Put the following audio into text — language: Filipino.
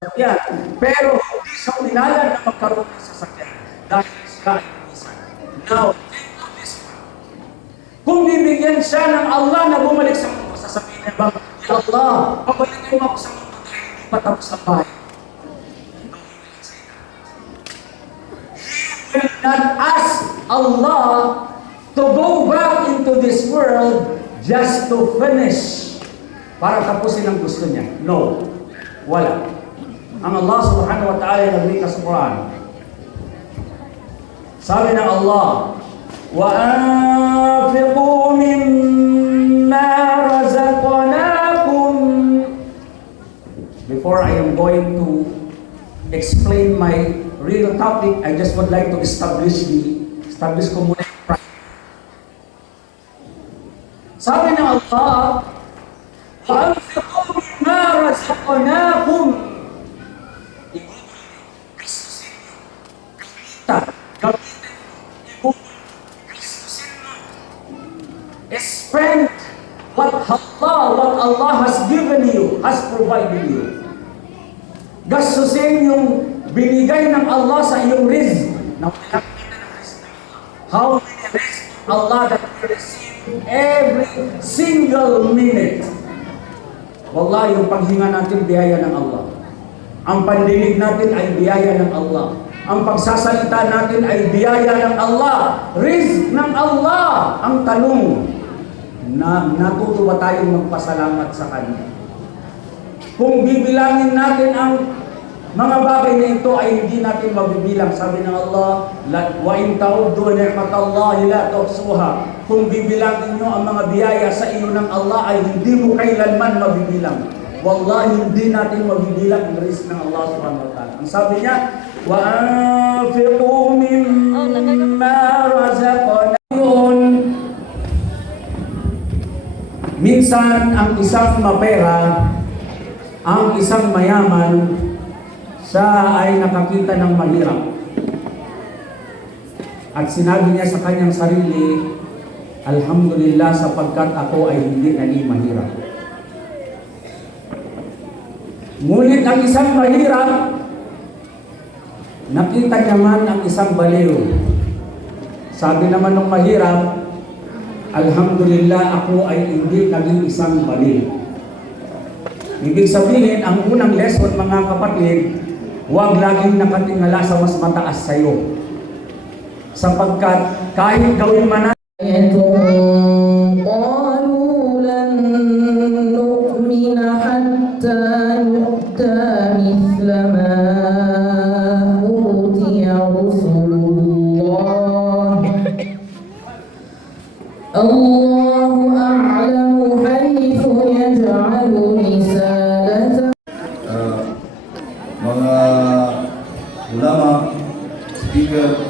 sasakyan. Pero hindi siya uminalan na magkaroon ng sasakyan dahil siya ay lumisan. Now, think of this one. Kung bibigyan siya ng Allah na bumalik sa mundo, sasabihin niya ba, Ya Allah, pabalikin mo ako sa mundo dahil hindi pa tapos ang bahay. He will not ask Allah to go back into this world just to finish para tapusin ang gusto niya. No. Wala. Ang Allah subhanahu wa ta'ala ay nagbigay sa Quran. Sabi ng Allah, وَأَنفِقُوا مِمَّا رَزَقْنَاكُمْ. Before I am going to explain my real topic, I just would like to establish ko muna. Sabi ng Allah, وَأَنفِقُوا مِمَّا رَزَقْنَاكُمْ. Gastusin mo. Gamitin mo. Gastusin mo. Spend what Allah has given you, has provided you. Gastusin yung binigay ng Allah sa iyong rizq. How many rizq Allah that you receive every single minute? Wallahi, yung paghinga natin, biyaya ng Allah. Ang pandinig natin ay biyaya ng Allah. Ang pagsasalita natin ay biyaya ng Allah. Rizq ng Allah. Ang tanong, na natutuwa tayong magpasalamat sa Kanya. Kung bibilangin natin ang mga bagay na ito ay hindi natin mabibilang. Sabi ng Allah, وَإِن تَعُدُّوا نِعْمَةَ اللَّهِ لَا تُحْصُوهَا. Kung bibilangin nyo ang mga biyaya sa iyo ng Allah ay hindi mo kailanman mabibilang. Wallahi, hindi natin mabibilang ang rizq ng Allah subhanahu wa ta'ala. Ang sabi niya, وَأَنفِقُوا مِمَّا رَزَقْنَاكُمْ. Minsan, ang isang mapera, ang isang mayaman, siya ay nakakita ng mahirap. At sinabi niya sa kanyang sarili, Alhamdulillah sapagkat ako ay hindi naging mahirap. Ngunit ang isang mahirap, nakita niya man ang isang baliw. Sabi naman ng mahirap, Alhamdulillah ako ay hindi naging isang baliw. Ibig sabihin, ang unang lesson mga kapatid, huwag laging nakatingala sa mas mataas sa iyo. Sapagkat kahit gawin man natin, قالوا لن نؤمن حتى نؤتى مثل ما أوتي رسل الله الله أعلم حيث يجعل رسالته. Mga ulama, speaker,